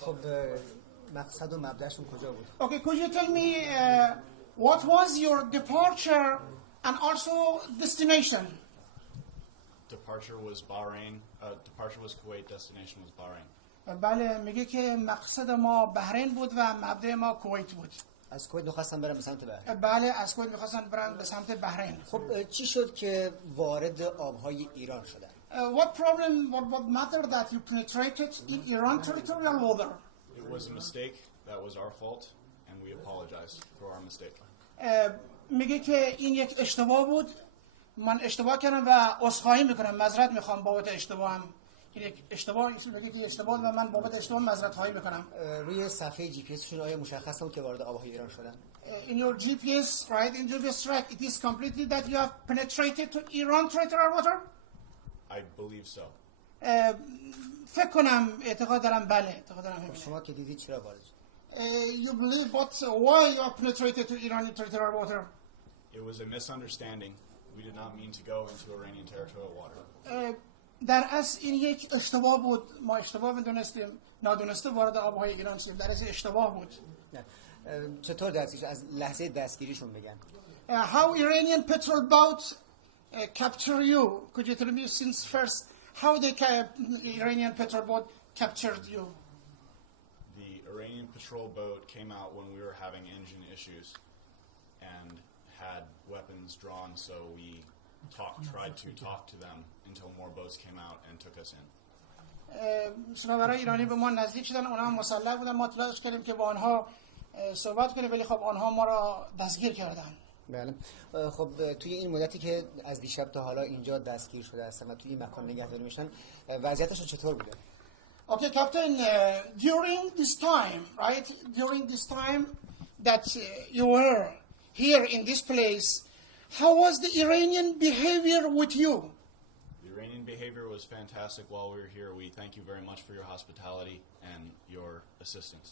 خب مقصد و مبدأشون کجا بود؟ Okay, could you tell me what was your departure and also destination? Departure was Bahrain. Departure was Kuwait. Destination was Bahrain. بله میگه که مقصد ما بحرین بود و مبدأ ما کویت بود. از کویت می‌خواستن برن به سمت بحرین. بله از کویت می‌خواستن برن به سمت بحرین. خب چی شد که وارد آبهای ایران شدن؟ What matter that you penetrated in Iran territorial water? It was a mistake. That was our fault, and we apologize for our mistake. میگه که این یک اشتباه بود. من اشتباه کردم و عذرخواهی میکنم، معذرت میخوام بابت اشتباهم. این یک اشتباه میگه که اشتباه و من بابت اشتباه معذرت خواهی میکنم. روی صفحه جی پی اسشون آیا مشخص بود که وارد آبهای ایران شدن؟ In your GPS, right? In GPS track, it is completely that you have penetrated to Iran territorial water? I believe so. فکر کنم اعتقاد دارم بله اعتقاد دارم. شما که دیدید چرا وارد شد؟ You believe but why you have penetrated to Iranian territorial water? It was a misunderstanding. We did not mean to go into Iranian territorial water. در اصل این یک اشتباه بود. ما اشتباه می‌دونستیم. نادونسته وارد آبهای ایران شدیم. در اصل اشتباه بود. چطور دستگیری از لحظه دستگیریشون بگن؟ How Iranian petrol boat captured you? Could you tell me since first how the Iranian petrol boat captured you? The Iranian patrol boat came out when we were having engine issues and had weapons drawn, so we tried to talk to them until more boats came out and took us in. سناورای ایرانی به ما نزدیک شدن، اونها هم مسلح بودن، ما تلاش کردیم که با آنها صحبت کنیم ولی خب آنها ما را دستگیر کردن. بله. خب توی این مدتی که از دیشب تا حالا اینجا دستگیر شده هستن و توی این مکان نگهداری میشن وضعیتشون چطور بوده؟ Okay, Captain, during this time, right? During this time that you were here in this place, how was the Iranian behavior with you? The Iranian behavior was fantastic while we were here. We thank you very much for your hospitality and your assistance.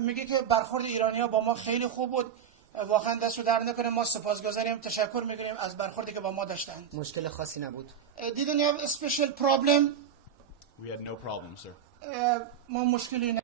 میگه که برخورد ایرانی‌ها با ما خیلی خوب بود. واقعا دست رو در نکنه، ما سپاسگزاریم، تشکر میکنیم از برخوردی که با ما داشتن. مشکل خاصی نبود؟ Didn't you have a special problem? We had no problem, sir. ما مشکلی